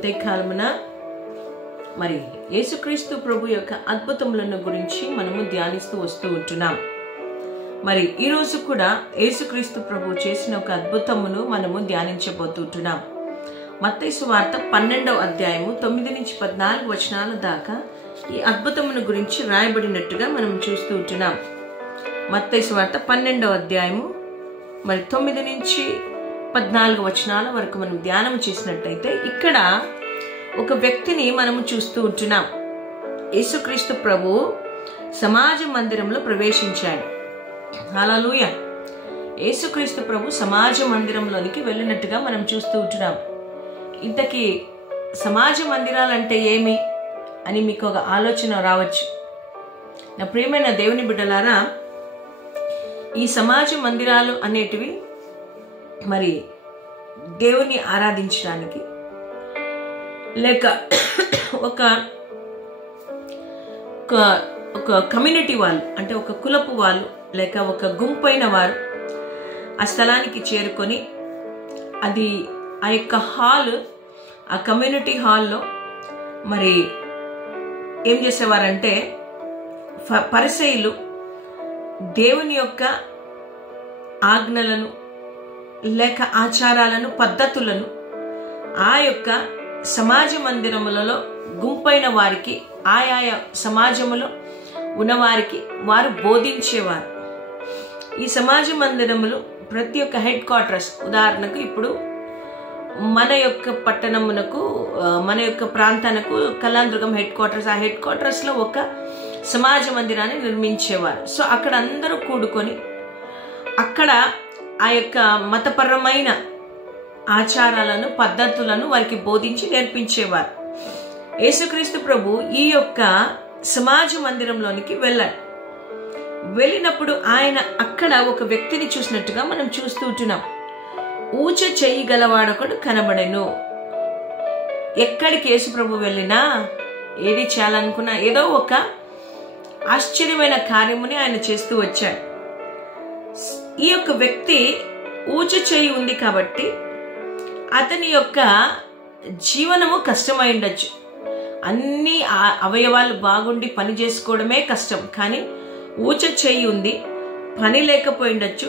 ఉదయకాలమున మరి యేసుక్రీస్తు ప్రభు యొక్క అద్భుతములను గురించి మనము ధ్యానిస్తూ వస్తూ ఉంటున్నాం. మరి ఈ రోజు కూడా యేసుక్రీస్తు ప్రభు చేసిన ఒక అద్భుతమును మనము ధ్యానించబోతుంటున్నాం. మత్తయి సువార్త 12వ అధ్యాయము 9 నుంచి 14 వచనాల దాకా ఈ అద్భుతమును గురించి రాయబడినట్టుగా మనం చూస్తూ ఉంటున్నాం. మత్తయి సువార్త 12వ అధ్యాయము మరి 9 నుంచి 14 వచనాల వరకు మనం ధ్యానం చేసినట్టయితే ఇక్కడ ఒక వ్యక్తిని మనము చూస్తూ ఉంటున్నాం. యేసుక్రీస్తు ప్రభు సమాజ మందిరంలో ప్రవేశించాడు. హల్లెలూయా. యేసుక్రీస్తు ప్రభు సమాజ మందిరంలోనికి వెళ్ళినట్టుగా మనం చూస్తూ ఉంటున్నాం. ఇంతకీ సమాజ మందిరాలంటే ఏమి అని మీకు ఒక ఆలోచన రావచ్చు. నా ప్రియమైన దేవుని బిడ్డలారా, ఈ సమాజ మందిరాలు అనేటివి మరి దేవుని ఆరాధించడానికి లేక ఒక కమ్యూనిటీ వాళ్ళు అంటే ఒక కులపు వాళ్ళు లేక ఒక గుంపైన వారు ఆ స్థలానికి చేరుకొని అది ఆ యొక్క హాల్, ఆ కమ్యూనిటీ హాల్లో మరి ఏం చేసేవారంటే పరిసయ్యులు దేవుని యొక్క ఆజ్ఞలను లేక ఆచారాలను పద్ధతులను ఆ యొక్క సమాజ మందిరములలో గుంపైన వారికి ఆయా సమాజములో ఉన్నవారికి వారు బోధించేవారు. ఈ సమాజ మందిరములు ప్రతి ఒక్క హెడ్ క్వార్టర్స్, ఉదాహరణకు ఇప్పుడు మన యొక్క పట్టణమునకు మన యొక్క ప్రాంతానికి కళ్యాణదుర్గం హెడ్ క్వార్టర్స్, ఆ హెడ్ క్వార్టర్స్లో ఒక సమాజ మందిరాన్ని నిర్మించేవారు. సో అక్కడ అందరూ కూడుకొని అక్కడ ఆ యొక్క మతపరమైన ఆచారాలను పద్ధతులను వారికి బోధించి నేర్పించేవారు. యేసుక్రీస్తు ప్రభు ఈ యొక్క సమాజ మందిరంలోనికి వెళ్ళాడు. వెళ్ళినప్పుడు ఆయన అక్కడ ఒక వ్యక్తిని చూసినట్టుగా మనం చూస్తూ ఉంటున్నాం. ఊచ చెయ్యి గలవాడొకడు కనబడెను. ఎక్కడికి యేసు ప్రభు వెళ్ళినా ఏది చేయాలనుకున్నా ఏదో ఒక ఆశ్చర్యమైన కార్యముని ఆయన చేస్తూ వచ్చాడు. ఈ యొక్క వ్యక్తి ఊచ చెయ్యి ఉంది కాబట్టి అతని యొక్క జీవనము కష్టమై ఉండొచ్చు. అన్ని అవయవాలు బాగుండి పని చేసుకోవడమే కష్టం, కానీ ఊచ చెయ్యి ఉంది, పని లేకపోయి ఉండొచ్చు.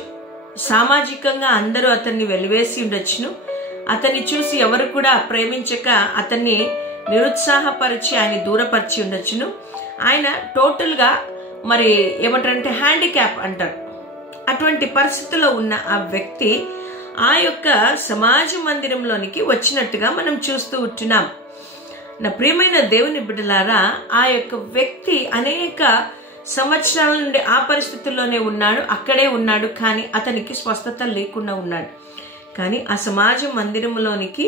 సామాజికంగా అందరూ అతన్ని వెలివేసి ఉండొచ్చును. అతన్ని చూసి ఎవరు కూడా ప్రేమించక అతన్ని నిరుత్సాహపరిచి ఆయన దూరపరిచి ఉండొచ్చును. ఆయన టోటల్గా మరి ఏమంటారంటే హ్యాండిక్యాప్ అంటారు. అటువంటి పరిస్థితిలో ఉన్న ఆ వ్యక్తి ఆ యొక్క సమాజ మందిరంలోనికి వచ్చినట్టుగా మనం చూస్తూ ఉంటున్నాం. నా ప్రియమైన దేవుని బిడ్డలారా, ఆ యొక్క వ్యక్తి అనేక సంవత్సరాల నుండి ఆ పరిస్థితుల్లోనే ఉన్నాడు, అక్కడే ఉన్నాడు, కానీ అతనికి స్వస్థత లేకుండా ఉన్నాడు. కానీ ఆ సమాజ మందిరంలోనికి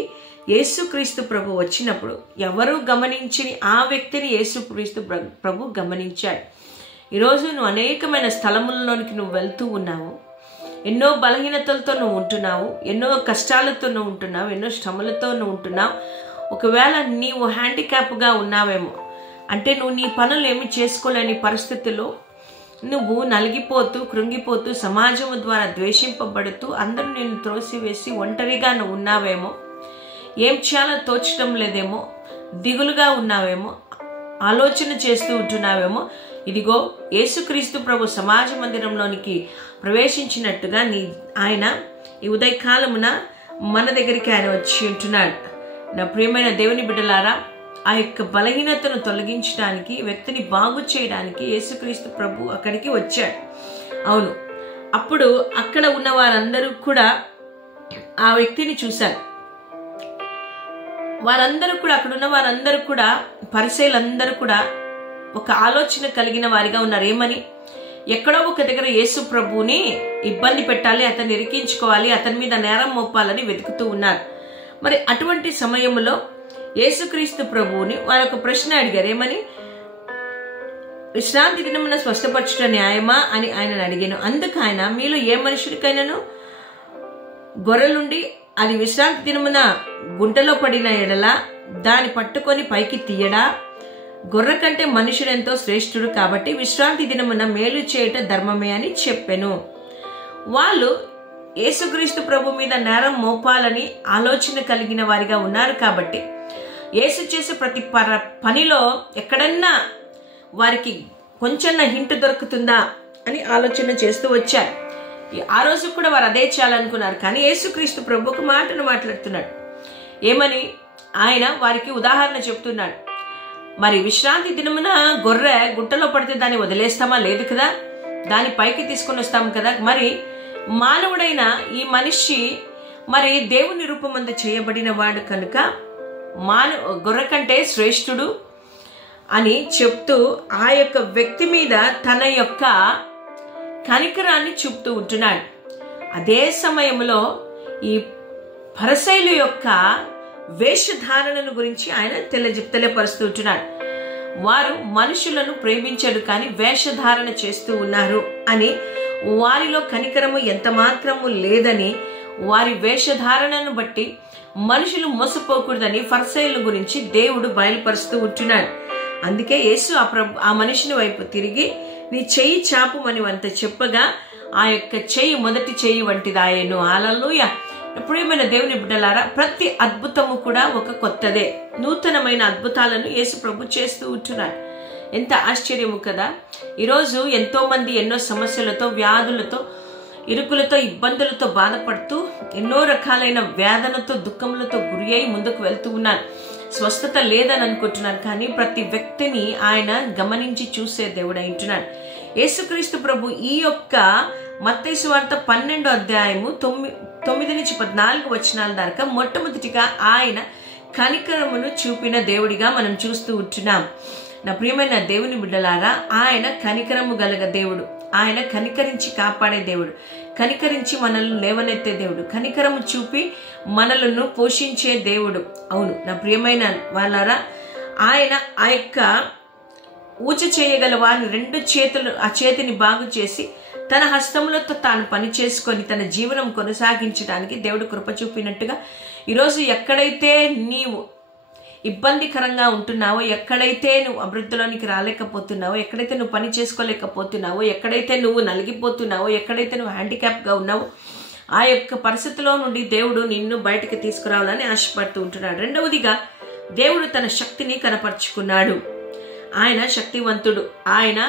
యేసుక్రీస్తు ప్రభు వచ్చినప్పుడు ఎవరు గమనించని ఆ వ్యక్తిని యేసుక్రీస్తు ప్రభు గమనించాడు. ఈరోజు నువ్వు అనేకమైన స్థలములలోనికి నువ్వు వెళ్తూ ఉన్నావు, ఎన్నో బలహీనతలతో నువ్వు ఉంటున్నావు, ఎన్నో కష్టాలతో నువ్వు ఉంటున్నావు, ఎన్నో శ్రమలతో నువ్వు ఉంటున్నావు. ఒకవేళ నీవు హ్యాండిక్యాప్గా ఉన్నావేమో, అంటే నువ్వు నీ పనులు ఏమి చేసుకోలేని పరిస్థితుల్లో నువ్వు నలిగిపోతూ కృంగిపోతూ సమాజము ద్వారా ద్వేషింపబడుతూ అందరూ నేను త్రోసివేసి ఒంటరిగా నువ్వు ఉన్నావేమో, ఏం చేయాలో తోచడం లేదేమో, దిగులుగా ఉన్నావేమో, ఆలోచన చేస్తూ ఉంటున్నావేమో. ఇదిగో యేసుక్రీస్తు ప్రభు సమాజ మందిరంలోనికి ప్రవేశించినట్టుగా ఆయన ఈ ఉదయకాలమున మన దగ్గరికి ఆయన వచ్చి ఉంటున్నాడు. నా ప్రియమైన దేవుని బిడ్డలారా, ఆ యొక్క బలహీనతను తొలగించడానికి, వ్యక్తిని బాగు చేయడానికి యేసుక్రీస్తు ప్రభు అక్కడికి వచ్చాడు. అవును, అప్పుడు అక్కడ ఉన్న వారందరూ కూడా ఆ వ్యక్తిని చూశారు. వారందరూ కూడా అక్కడున్న వారందరూ కూడా పరిసయ్యులందరూ కూడా ఒక ఆలోచన కలిగిన వారిగా ఉన్నారు. ఏమని? ఎక్కడో ఒక దగ్గర యేసు ప్రభువుని ఇబ్బంది పెట్టాలి, అతన్ని ఇరికించుకోవాలి, అతని మీద నేరం మోపాలని వెతుకుతూ ఉన్నారు. మరి అటువంటి సమయంలో యేసుక్రీస్తు ప్రభువుని వారు ఒక ప్రశ్న అడిగారు. ఏమని? విశ్రాంతి దినమున స్వస్థపరచుట న్యాయమా అని ఆయనను అడిగాను. అందుకు ఆయన, మీలో ఏ మనుషుడికైనాను గొర్రెలుండి అది విశ్రాంతి దినమున గుంటలో పడిన ఎడల దాన్ని పట్టుకొని పైకి తీయడా? గొర్రె కంటే మనుషుడెంతో శ్రేష్ఠుడు, కాబట్టి విశ్రాంతి దినమున మేలు చేయట ధర్మమే అని చెప్పెను. వాళ్ళు యేసుక్రీస్తు ప్రభు మీద నేరం మోపాలని ఆలోచన కలిగిన వారిగా ఉన్నారు కాబట్టి యేసు చేసే ప్రతి పనిలో ఎక్కడన్నా వారికి కొంచెం హింట్ దొరుకుతుందా అని ఆలోచన చేస్తూ వచ్చారు. ఆ రోజు కూడా వారు అదే చేయాలనుకున్నారు. కానీ యేసుక్రీస్తు ప్రభు ఒక మాటను మాట్లాడుతున్నాడు. ఏమని? ఆయన వారికి ఉదాహరణ చెప్తున్నాడు. మరి విశ్రాంతి దినమున గొర్రె గుట్టలో పడితే దాన్ని వదిలేస్తామా? లేదు కదా, దాన్ని పైకి తీసుకొని వస్తాం కదా. మరి మానవుడైన ఈ మనిషి మరి దేవుని రూపమందు చేయబడిన వాడు కనుక గొర్రె కంటే శ్రేష్ఠుడు అని చెప్తూ ఆ యొక్క వ్యక్తి మీద తన యొక్క కనికరాన్ని చూపుతూ ఉంటున్నాడు. అదే సమయంలో ఈ ఫరిసయ్యుల యొక్క వేషధారణను గురించి ఆయన తెలియపరుస్తూ ఉంటున్నాడు. వారు మనుషులను ప్రేమించరు కానీ వేషధారణ చేస్తూ ఉన్నారు అని, వారిలో కనికరము ఎంత మాత్రము లేదని, వారి వేషధారణను బట్టి మనుషులు మోసపోకూడదని ఫరిసయ్యుల గురించి దేవుడు బయలుపరుస్తూ ఉంటున్నాడు. అందుకే యేసు ఆ మనిషిని వైపు తిరిగి నీ చెయ్యి చాపుమని అంత చెప్పగా ఆ యొక్క చెయ్యి మొదటి చెయ్యి వంటిదాయను. హల్లెలూయా. ప్రియమైన దేవుని బిడ్డలారా, ప్రతి అద్భుతము కూడా ఒక కొత్తదే, నూతనమైన అద్భుతాలను యేసు ప్రభు చేస్తూ ఉంటున్నాడు. ఎంత ఆశ్చర్యము కదా. ఈరోజు ఎంతో మంది ఎన్నో సమస్యలతో, వ్యాధులతో, ఇరుకులతో, ఇబ్బందులతో బాధపడుతూ ఎన్నో రకాలైన వేదనతో, దుఃఖములతో గురి అయి ముందుకు వెళ్తూ ఉన్నారు. స్వస్థత లేదని అనుకుంటున్నారు. కానీ ప్రతి వ్యక్తిని ఆయన గమనించి చూసే దేవుడు అంటున్నాడు. యేసుక్రీస్తు ప్రభు ఈ యొక్క మత్తయి సువార్త 12వ అధ్యాయము 9-14 దాకా మొట్టమొదటిగా ఆయన కనికరమును చూపిన దేవుడిగా మనం చూస్తూ ఉంటున్నాం. నా ప్రియమైన దేవుని బిడ్డలారా, ఆయన కనికరము గలగ దేవుడు. ఆయన కనికరించి కాపాడే దేవుడు, కనికరించి మనల్ని లేవనెత్తే దేవుడు, కనికరము చూపి మనలను పోషించే దేవుడు. అవును నా ప్రియమైన వాళ్ళారా, ఆయన ఆ యొక్క ఊచ చేయగల వారిని 2 చేతులు ఆ చేతిని బాగు చేసి తన హస్తములతో తాను పని చేసుకొని తన జీవనం కొనసాగించడానికి దేవుడు కృప చూపినట్టుగా ఈరోజు ఎక్కడైతే నీవు ఇబ్బందికరంగా ఉంటున్నావో, ఎక్కడైతే నువ్వు అభివృద్ధిలోనికి రాలేకపోతున్నావో, ఎక్కడైతే నువ్వు పని చేసుకోలేకపోతున్నావో, ఎక్కడైతే నువ్వు నలిగిపోతున్నావో, ఎక్కడైతే నువ్వు హ్యాండిక్యాప్గా ఉన్నావో, ఆ యొక్క పరిస్థితిలో నుండి దేవుడు నిన్ను బయటికి తీసుకురావాలని ఆశపడుతూ ఉంటున్నాడు. రెండవదిగా దేవుడు తన శక్తిని కనపరుచుకున్నాడు. ఆయన శక్తివంతుడు. ఆయన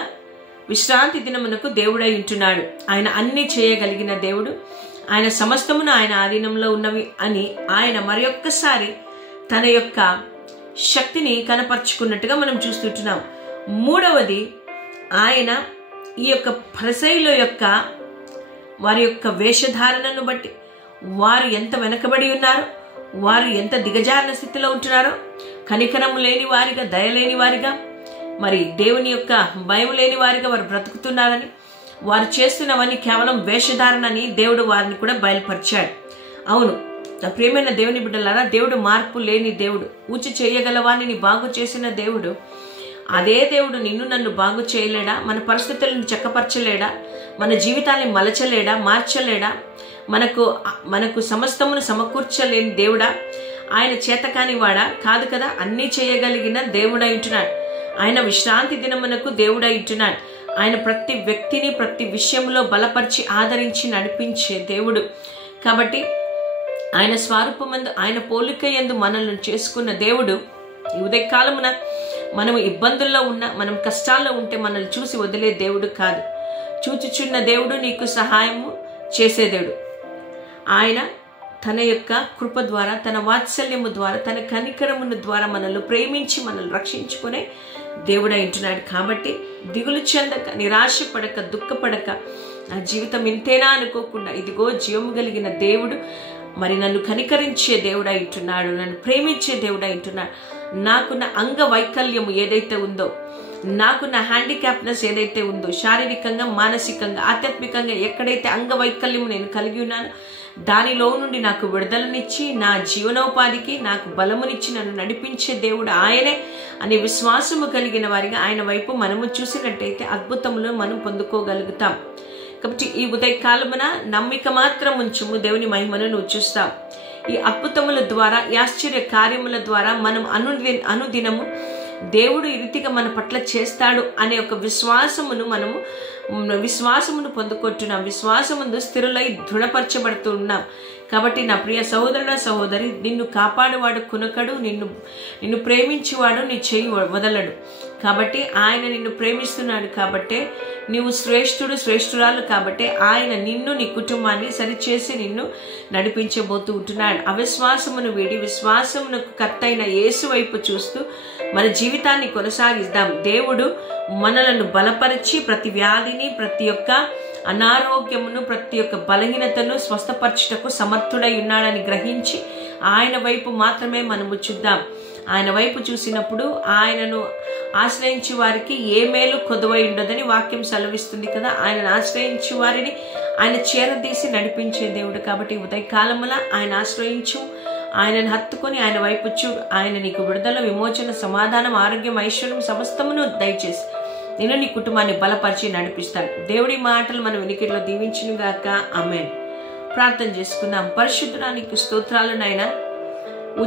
విశ్రాంతి దినమునకు దేవుడై ఉంటున్నాడు. ఆయన అన్ని చేయగలిగిన దేవుడు. ఆయన సమస్తమును ఆయన ఆధీనంలో ఉన్నవి అని ఆయన మరొక్కసారి తన యొక్క శక్తిని కనపరుచుకున్నట్టుగా మనం చూస్తుంటున్నాం. మూడవది, ఆయన ఈ యొక్క ఫరిసయ్యుల యొక్క వారి యొక్క వేషధారణను బట్టి వారు ఎంత వెనకబడి ఉన్నారో, వారు ఎంత దిగజారిన స్థితిలో ఉంటున్నారో, కనికరము లేని వారిగా, దయలేని వారిగా, మరి దేవుని యొక్క భయం లేని వారిగా వారు బ్రతుకుతున్నారని, వారు చేస్తున్నవన్నీ కేవలం వేషధారణని దేవుడు వారిని కూడా బయలుపరిచాడు. అవును ప్రియమైన దేవుని బిడ్డలారా, దేవుడు మార్పు లేని దేవుడు, ఊచి చేయగల వారిని బాగు చేసిన దేవుడు. అదే దేవుడు నిన్ను నన్ను బాగు చేయలేడా? మన పరిస్థితులను చక్కపరచలేడా? మన జీవితాన్ని మలచలేడా? మార్చలేడా? మనకు సమస్తమును సమకూర్చలేని దేవుడా? ఆయన చేతకాని వాడా? కాదు కదా. అన్నీ చేయగలిగిన దేవుడై ఉంటున్నాడు. ఆయన విశ్రాంతి దినమునకు దేవుడై ఉంటున్నాడు. ఆయన ప్రతి వ్యక్తిని ప్రతి విషయంలో బలపరిచి ఆదరించి నడిపించే దేవుడు. కాబట్టి ఆయన స్వరూపమందు, ఆయన పోలిక యందు మనల్ని చేసుకున్న దేవుడు. ఈ ఉదయకాలమున మనం ఇబ్బందుల్లో ఉన్నా, మనం కష్టాల్లో ఉంటే మనల్ని చూసి వదిలే దేవుడు కాదు. చూచుచున్న దేవుడు, నీకు సహాయము చేసే దేవుడు. ఆయన తన యొక్క కృప ద్వారా, తన వాత్సల్యము ద్వారా, తన కనికరమును ద్వారా మనల్ని ప్రేమించి మనల్ని రక్షించుకునే దేవుడు అంటున్నాడు. కాబట్టి దిగులు చెందక, నిరాశపడక, దుఃఖపడక, నా జీవితం ఇంతేనా అనుకోకుండా, ఇదిగో జీవము కలిగిన దేవుడు మరి నన్ను కనికరించే దేవుడు అంటున్నాడు, నన్ను ప్రేమించే దేవుడు అంటున్నాడు. నాకున్న అంగవైకల్యము ఏదైతే ఉందో, నాకున్న హ్యాండిక్యాప్నెస్ ఏదైతే ఉందో, శారీరకంగా, మానసికంగా, ఆధ్యాత్మికంగా ఎక్కడైతే అంగవైకల్యము నేను కలిగి ఉన్నానో దానిలో నుండి నాకు విడుదలనిచ్చి, నా జీవనోపాధికి నాకు బలమునిచ్చి నన్ను నడిపించే దేవుడు ఆయనే అనే విశ్వాసము కలిగిన వారిగా ఆయన వైపు మనము చూసినట్టయితే అద్భుతములు మనం పొందుకోగలుగుతాం. కాబట్టి ఈ ఉదయకాలమున నమ్మిక మాత్రం ఉంచుము, దేవుని మహిమను నువ్వు చూస్తావు. ఈ అద్భుతముల ద్వారా, ఈ ఆశ్చర్య కార్యముల ద్వారా మనం అనుదినము దేవుడు ఈ రీతిగా మన పట్ల చేస్తాడు అనే ఒక విశ్వాసమును మనము విశ్వాసమును పొందుకుంటున్నాం, విశ్వాసముందు స్థిరులై దృఢపరచబడుతూ ఉన్నాం. కాబట్టి నా ప్రియ సహోదరుడ సహోదరి, నిన్ను కాపాడువాడు కునకడు, నిన్ను ప్రేమించేవాడు నీ చేయి వదలడు. కాబట్టి ఆయన నిన్ను ప్రేమిస్తున్నాడు. కాబట్టే నీవు శ్రేష్ఠురాలు. కాబట్టి ఆయన నిన్ను, నీ కుటుంబాన్ని సరిచేసి నిన్ను నడిపించబోతూ ఉంటున్నాడు. అవిశ్వాసమును వీడి విశ్వాసమునకు కర్తైన యేసు వైపు చూస్తూ మన జీవితాన్ని కొనసాగిద్దాం. దేవుడు మనలను బలపరిచి ప్రతి వ్యాధిని, ప్రతి ఒక్క అనారోగ్యమును, ప్రతి ఒక్క బలహీనతను స్వస్థపరచుటకు సమర్థుడై ఉన్నాడని గ్రహించి ఆయన వైపు మాత్రమే మనము చూద్దాం. ఆయన వైపు చూసినప్పుడు ఆయనను ఆశ్రయించి వారికి ఏ మేలు కొదువై ఉండదని వాక్యం సెలవిస్తుంది కదా. ఆయనను ఆశ్రయించి వారిని ఆయన చేరదీసి నడిపించే దేవుడు. కాబట్టి ఉదయకాలముల ఆయన ఆశ్రయించు, ఆయనను హత్తుకొని ఆయన వైపు చూడు. ఆయన నీకు విడుదల, విమోచన, సమాధానం, ఆరోగ్యం, ఐశ్వర్యం సమస్తమును దయచేసి నేను నీ కుటుంబాన్ని బలపరిచి నడిపిస్తాను. దేవుడి మాటలు మన వినికిడిలో దీవించునుగాక. ఆమేన్. ప్రార్థన చేసుకుందాం. పరిశుద్ధుడా, నీకు స్తోత్రాలు నైనా.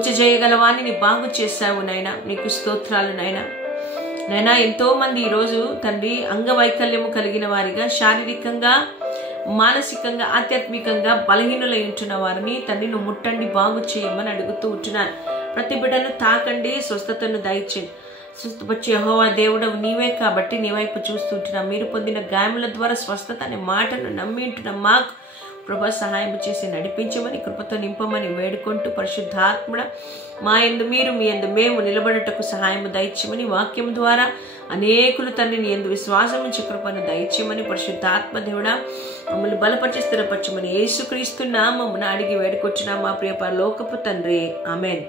చేయగలవాన్ని నీ బాగు చేశావు నైనా, నీకు స్తోత్రాలు నైనా. నైనా ఎంతో మంది ఈరోజు తండ్రి అంగవైకల్యము కలిగిన వారిగా, శారీరకంగా, మానసికంగా, ఆధ్యాత్మికంగా బలహీనులై ఉంటున్న వారిని తండ్రి నువ్వు ముట్టండి, బాగు చేయమని అడుగుతూ ఉంటున్నాను. ప్రతి బిడ్డను తాకండి, స్వస్థతను దయచేయండి. స్వస్థపరిచే యెహోవా దేవుడవు నీవే. కాబట్టి నీ వైపు చూస్తుంటున్నాం. మీరు పొందిన గాయముల ద్వారా స్వస్థత అనే మాటను నమ్మి ఉంటున్నాం. మాకు ప్రభా సహాయం చేసి నడిపించమని, కృపతో నింపమని వేడుకుంటూ, పరిశుద్ధాత్ముడ మా యందు మీరు, మీ యందు మేము నిలబడుటకు సహాయము దయచేయమని, వాక్యం ద్వారా అనేకులు తండ్రి నీ యందు విశ్వాసం నుంచి కృపను దయచేయమని, పరిశుద్ధాత్మ దేవుడా మమ్మల్ని బలపరిచి స్థిరపరచమని యేసుక్రీస్తు నామమున అడిగి వేడుకొచ్చున్నాం మా ప్రియ పరలోకపు తండ్రి. ఆమేన్.